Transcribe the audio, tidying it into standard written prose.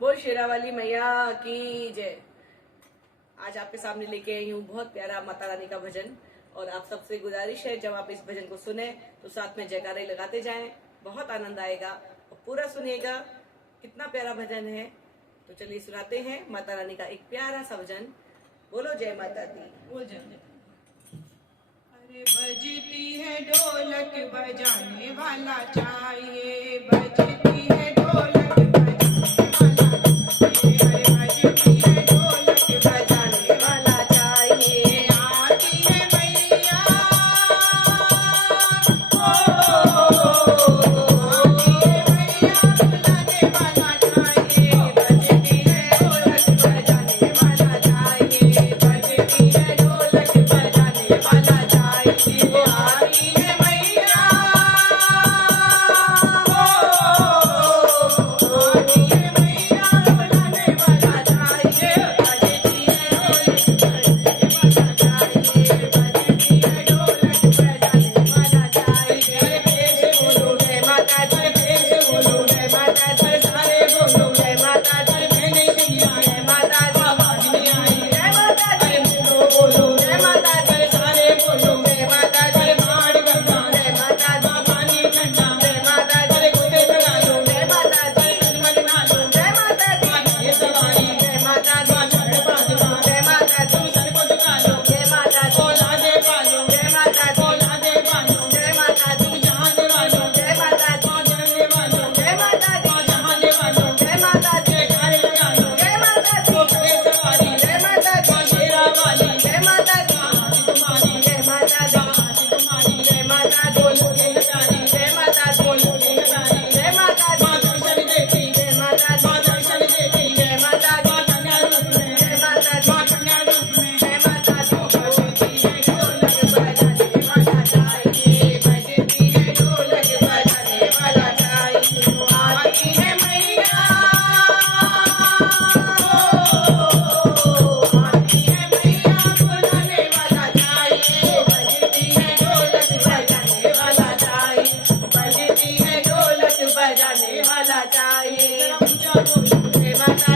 बोल शेरावाली मैया की जय। आज आपके सामने लेके आई हूँ बहुत प्यारा माता रानी का भजन। और आप सबसे गुजारिश है जब आप इस भजन को सुने तो साथ में जयकारे लगाते जाएं, बहुत आनंद आएगा। और पूरा सुनिएगा, कितना प्यारा भजन है। तो चलिए सुनाते हैं माता रानी का एक प्यारा सा भजन। बोलो जय माता दी। बोल जय। अरे बजती है ढोलक बजाने वाला चाहिए, बजती है ढोलक बजाने वाला चाहिए। अरे बजती है ढोलक बजाने वाला चाहिए। आती है मैया आती है मैया बुलाने वाला चाहिए। बजती है ढोलक बजाने वाला चाहिए, बजती है ढोलक बजाने वाला चाहिए। आती है मैया आती है मैया बुलाने वाला चाहिए। बजती है ढोलक बजाने वाला चाहिए, बजती है ढोलक बजाने वाला चाहिए। भेष बोलो जय माता दी, भेष बोलो जय माता दी, सारे बोलो जय माता दी। मैंने किया जय माता दी, आवाज नहीं आई जय माता दी। बोलो जय माता दी, सारे बोलो जय माता दी। बाढ़ गंगा जय माता दी, पानी ठंडा जय माता दी। गोटे लगा लो जय माता दी, मन बना लो जय माता दी। ये सवारी जय माता दी, छड़ बांधना जय माता दी। सर को झुका लो जय माता दी, लादे पालो जय माता दी, लादे पालो जय माता दी। जहां दे वालो जय माता दी, जानने वालो जय माता दी, जहां दे वालो जय माता दी। जयकारे लगा लो जय माता दी, घोड़े सवारी जय माता दी, शेरा वाली जय माता दी। हाथी तुम्हारी जय माता दी, हाथी तुम्हारी जय माता दी। बोलोगे हजारी जय माता दी, बोलोगे हजारी जय माता दी। दर्शन देती जय माता दी, दर्शन देती जय माता दी। कन्या रूप में जय माता दी, कन्या रूप में जय माता दी। बजती है ढोलक बजाने वाला चाहिए, बजती है ढोलक बजाने वाला चाहिए। आती है मैया आती है मैया बुलाने वाला चाहिए। बजती है ढोलक बजाने वाला चाहिए, बजती है ढोलक बजाने वाला चाहिए। ऊंचा बोलो जय माता